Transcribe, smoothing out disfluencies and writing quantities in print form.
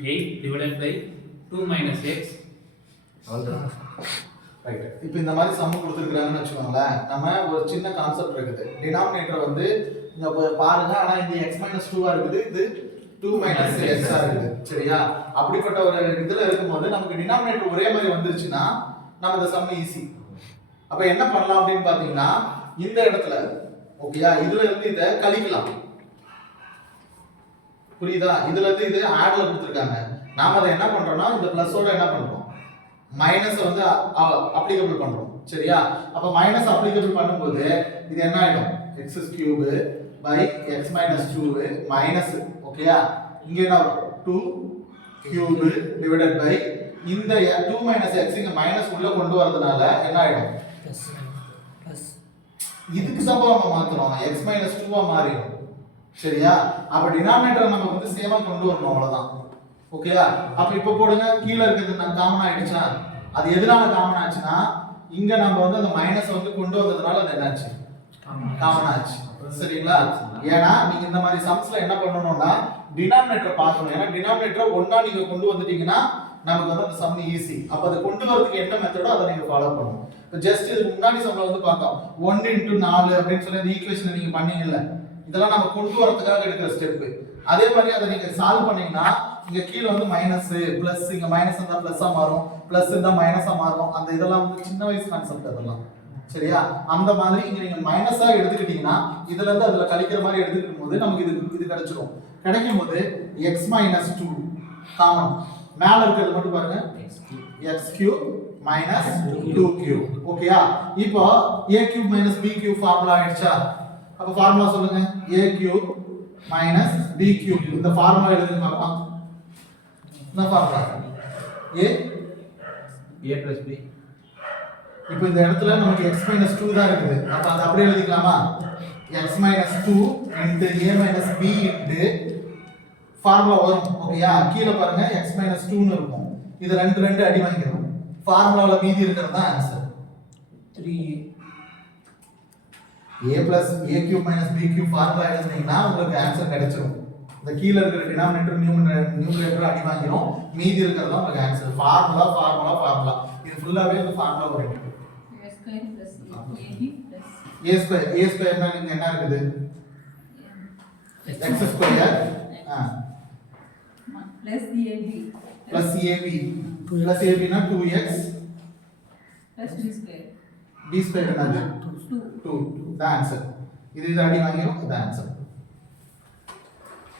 8 divided by 2 minus x. Right. இப்போ இந்த மாதிரி சம் கொடுத்துருக்காங்கன்னு வச்சுக்கோங்களேன். நம்ம ஒரு சின்ன கான்செப்ட் இருக்குது. டினாமினேட்டர் வந்து இங்க பாருங்க, ஆனா இது x - 2 ஆ இருக்குது, இது 2 - x ஆ இருக்குது. சரியா? அப்படிப்பட்ட ஒரு இதுல இருக்கும்போது நமக்கு டினாமினேட்டர் ஒரே மாதிரி வந்துருச்சுன்னா நம்ம இந்த சம் ஈஸி. அப்ப என்ன பண்ணலாம் அப்படின்னு பாத்தீங்கன்னா, இந்த இடத்துல ஓகேயா, இதுல இருந்து இத கழிக்கலாம். புரியுதா? இதுல இருந்து இது ஆட்ல கொடுத்திருக்காங்க. நாம அதை என்ன பண்றோம்னா இந்த பிளஸோட என்ன பண்றோம், மைனஸ் வந்து அப்ளிகபிள் பண்றோம். சரியா? அப்ப மைனஸ் அப்ளிகபிள் பண்ணும்போது இது என்ன ஆயிடும், x³ by x - 2 மைனஸ். ஓகேயா? இங்க என்ன வரும், 2³ divided by இந்த 2 - x இங்க மைனஸ் உள்ள கொண்டு வரதுனால என்ன ஆயிடும், பிளஸ். இதுக்கு சமமா நம்ம மாத்துறோம், x - 2 ஆ மாறிடும். சரியா? அப்ப டினாமினேட்டர் நம்ம வந்து சேமா கொண்டு வரணும், அவ்வளவுதான். ஓகேயா? அப்ப இப்ப போடுங்க, கீழ இருக்குது நான் காமன் ஆயிடுச்சா? அது எதனால காமன் ஆச்சுன்னா இங்க நம்ம வந்து அந்த மைனஸ் வந்து கொண்டு வந்ததனால அது என்னாச்சு, காமன் ஆச்சு. சரிங்களா? ஏனா நீங்க இந்த மாதிரி சம்ஸ்ல என்ன பண்ணனும்னா டினாமினேட்டர் பார்க்கணும். ஏனா டினாமினேட்டர் ஒண்ணா நீங்க கொண்டு வந்துட்டீங்கன்னா நமக்கு வந்து அந்த சம் ஈஸி. அப்ப அதை கொண்டு வரதுக்கு என்ன மெத்தடோ அதை நீங்க ஃபாலோ பண்ணணும். இப்போ ஜஸ்ட் இதுக்கு முன்னாடி சம்ல வந்து பார்த்தோம் 1 * 4 அப்படினு சொல்லி அந்த ஈக்குவேஷனை நீங்க பண்ணீங்கல்ல, இதெல்லாம் நம்ம கொண்டு வரதுக்காக எடுக்கிற ஸ்டெப். அதே மாதிரி அதை நீங்க சால்வ் பண்ணீங்கன்னா இங்க கீழ வந்து மைனஸ் பிளஸ், இங்க மைனஸ் இருந்தா பிளஸ்ஸா மாறும், பிளஸ் இருந்தா மைனஸா மாறும். அந்த இதெல்லாம் வந்து சின்ன வயசு கான்செப்ட் அதெல்லாம். சரியா? அந்த மாதிரி இங்க நீங்க மைனஸா எடுத்துக்கிட்டீங்கன்னா இதுல இருந்து அதுல கழிக்கிற மாதிரி எடுத்துக்கும் போது நமக்கு இது கிடைச்சிரும். கிடைக்கும்போது x - 2 காமன் மேல இருக்கிறது மட்டும் பாருங்க, x³ - 2³ ஓகேயா? இப்போ a³ - b³ ஃபார்முலா ஆயிடுச்சா? அப்ப ஃபார்முலா சொல்லுங்க, a³ - b³. இந்த ஃபார்முலா எழுதுங்க பாப்போம். என்ன ஃபார்முலா, a + b. இப்போ இந்த இடத்துல நமக்கு x - 2 தான் இருக்குது. அப்ப அதை அப்படியே எழுதிக்கலாமா, x - 2 a - b ஃபார்முலா வரும். ஓகேயா? கீழ பாருங்க x - 2 ன்னு இருக்கும். இது ரெண்டு அடி வாங்கிக்கணும். ஃபார்முலால மீதி இருக்கிறது தான் answer 3a. a plus a³ - b³ formula எழுதுனீங்கன்னா உங்களுக்கு ஆன்சர் கிடைச்சிரும். இந்த கீழ இருக்கிற டினாமினேட்டர் நியூமரேட்டர் அடி வாங்கிரும், மீதி இருக்கிறது தான் உங்களுக்கு ஆன்சர். ஃபார்முலா இது ஃபுல்லாவே இந்த ஃபார்முலா வரும். a square னா இங்க என்ன இருக்குது, x square plus ab னா 2x plus b square b square என்னது 2 the answer. இது அடி வாங்கிரும், இது ஆன்சர்.